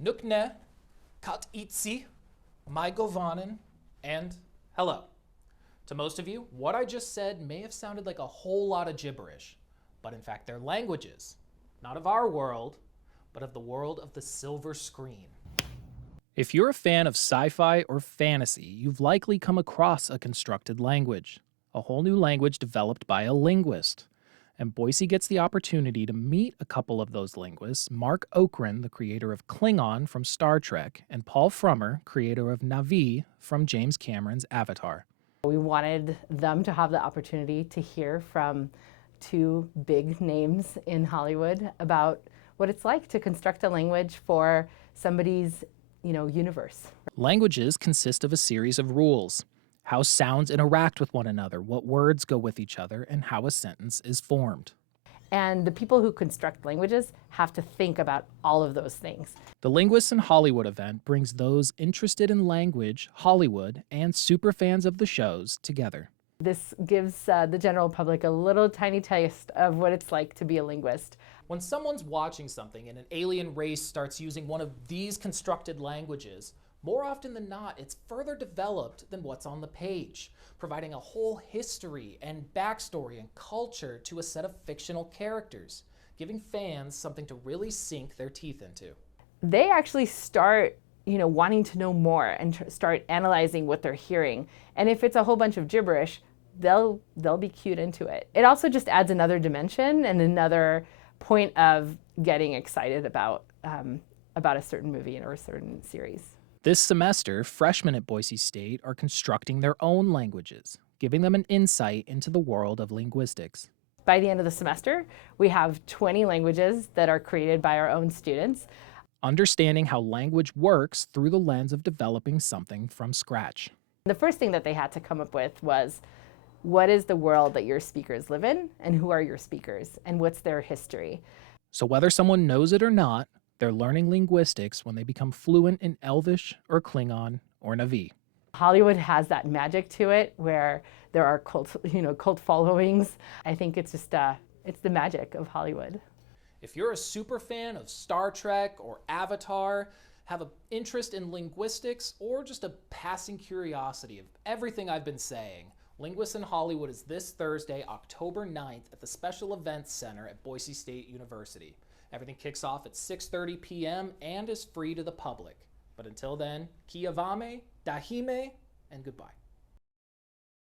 Nukne, Kaltxì Si, my Govanen, and hello. To most of you, what I just said may have sounded like a whole lot of gibberish, but in fact they're languages, not of our world, but of the world of the silver screen. If you're a fan of sci-fi or fantasy, you've likely come across a constructed language, a whole new language developed by a linguist. And Boise gets the opportunity to meet a couple of those linguists, Marc Okrand, the creator of Klingon from Star Trek, and Paul Frommer, creator of Na'vi from James Cameron's Avatar. We wanted them to have the opportunity to hear from two big names in Hollywood about what it's like to construct a language for somebody's, universe. Languages consist of a series of rules: how sounds interact with one another, what words go with each other, and how a sentence is formed. And the people who construct languages have to think about all of those things. The Linguists in Hollywood event brings those interested in language, Hollywood, and superfans of the shows together. This gives the general public a little tiny taste of what it's like to be a linguist. When someone's watching something and an alien race starts using one of these constructed languages, more often than not, it's further developed than what's on the page, providing a whole history and backstory and culture to a set of fictional characters, giving fans something to really sink their teeth into. They actually start wanting to know more and start analyzing what they're hearing. And if it's a whole bunch of gibberish, they'll be cued into it. It also just adds another dimension and another point of getting excited about a certain movie or a certain series. This semester, freshmen at Boise State are constructing their own languages, giving them an insight into the world of linguistics. By the end of the semester, we have 20 languages that are created by our own students. Understanding how language works through the lens of developing something from scratch. The first thing that they had to come up with was, what is the world that your speakers live in, and who are your speakers, and what's their history? So whether someone knows it or not, they're learning linguistics when they become fluent in Elvish or Klingon or Na'vi. Hollywood has that magic to it where there are cult followings. I think it's just it's the magic of Hollywood. If you're a super fan of Star Trek or Avatar, have an interest in linguistics, or just a passing curiosity of everything I've been saying, Linguists in Hollywood is this Thursday, October 9th at the Special Events Center at Boise State University. Everything kicks off at 6:30 p.m. and is free to the public. But until then, kiavame, dahime, and goodbye.